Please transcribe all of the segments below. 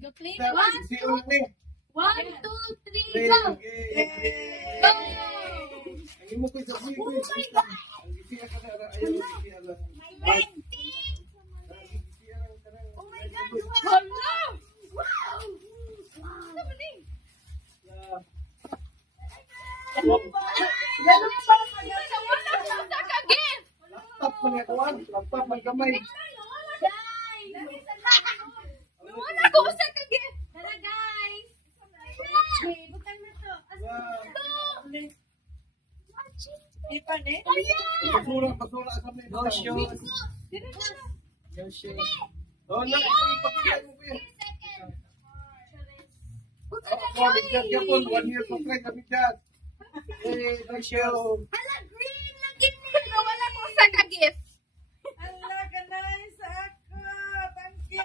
Go play. Si Ulmi. 1, 2, 3, go! Go! Ang imo ko sa kuy. Oh my God! My painting! Oh my God! Wow! Wow! Ano ba din? Ganun pa! Wala sa kagit! Laptop pa niya kuwan. Laptop may gamay. Guys! Wala ko sa kagit! Tara guys! Wait, bukang na to. Di pa ne? Basura sa mga. Go shoes. Go shoes. Oh, pakita mo kuya. Oh, bigyan ka po. 1 year po kayo kami dyan. Go shoes. Hala, green na gini! Wala ko sa kagit! Allah ka nice ako. Thank you.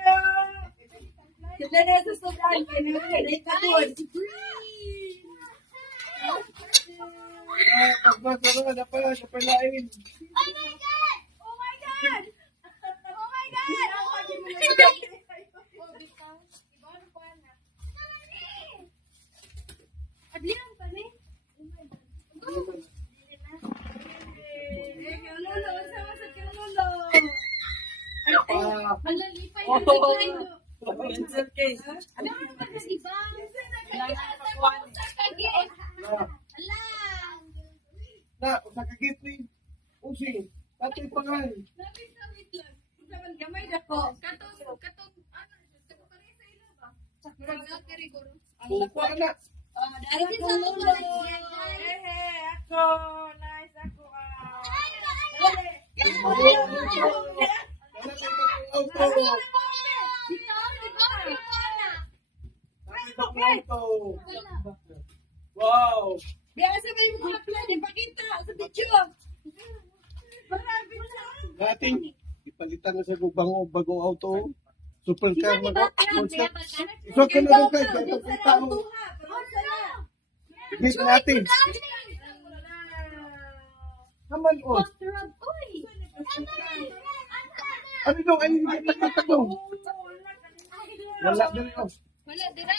Kita na sa sudan. Kaya ka doon. Pagbasa na pala. Napalain. Oh my God! Oh my God! Oh my God! Adlihan pa ni? Ang lalipay na Pencil case. ano ba na iba? Sa kagit! Ala! Na, sa kagit ni. Usi. Pati pangal. Lapit na lang. Saman gamay na po. Katong, ano, sa pare sa ilo ba? Sa kare guro. Upa na. Ay, sa lulo. Ako. Nice ako. Wow! Biasa ba yung mga plan? Ipakita sa video. Marami na. Dating ipalitan na sa bagong auto. Super car na ka. So, ka na rin kayo. Kaya kita mo. Higit natin. Naman o. Ano daw? Ano yung kita daw? Wala din o. Wala, dira.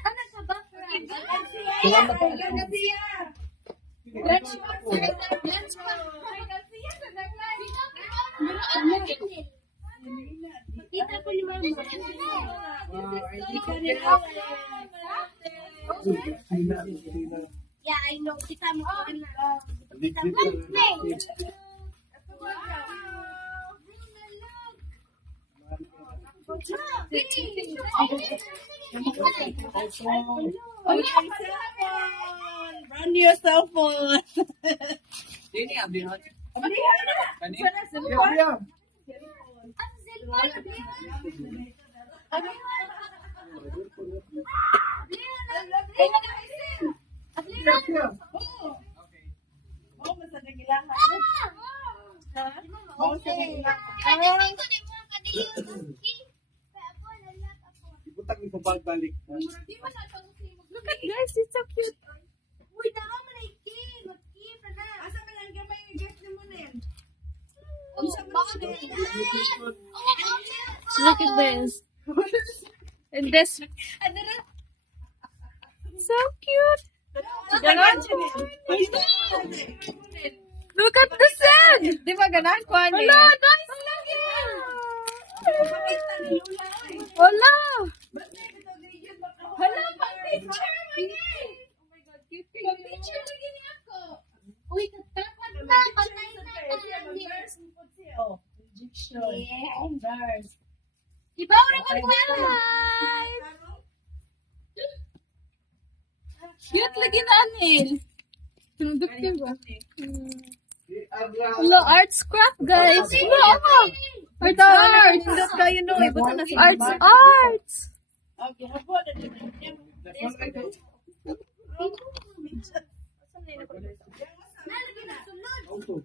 Ano sa ba? Salamat po. Lunch pa. Kita ko ni mama. Yeah, I know. Kita mo. Brand new cell phone. Ini abdi hot. Kani? Yeah. Oh, masa nagilangan. Oh, sa nagilangan. Ibutang ni pagbalik. Look at guys, it's so cute. Uy, daka mo na ikin. Mag-keep na. Asa man ang gamay yung gift ni mo na yan? Look at this. And this. So cute. Ganon? Look at the sun. Di ba ganon? Kuhan eh. Wala, nice lagi. Wala. Wala, pang-picture mo yun. Oh my God, cute. Pang-picture lagi niya ako. Uy, katakot na. Patay na Oh, Egyptian. Nurse. Ibaw na ko live. Cute lagi na anil. Tunudok din ba? Hello, arts craft guys. Arts. Pindot kayo no. Ibutan na sa Arts. Okay, habo na din. Auto.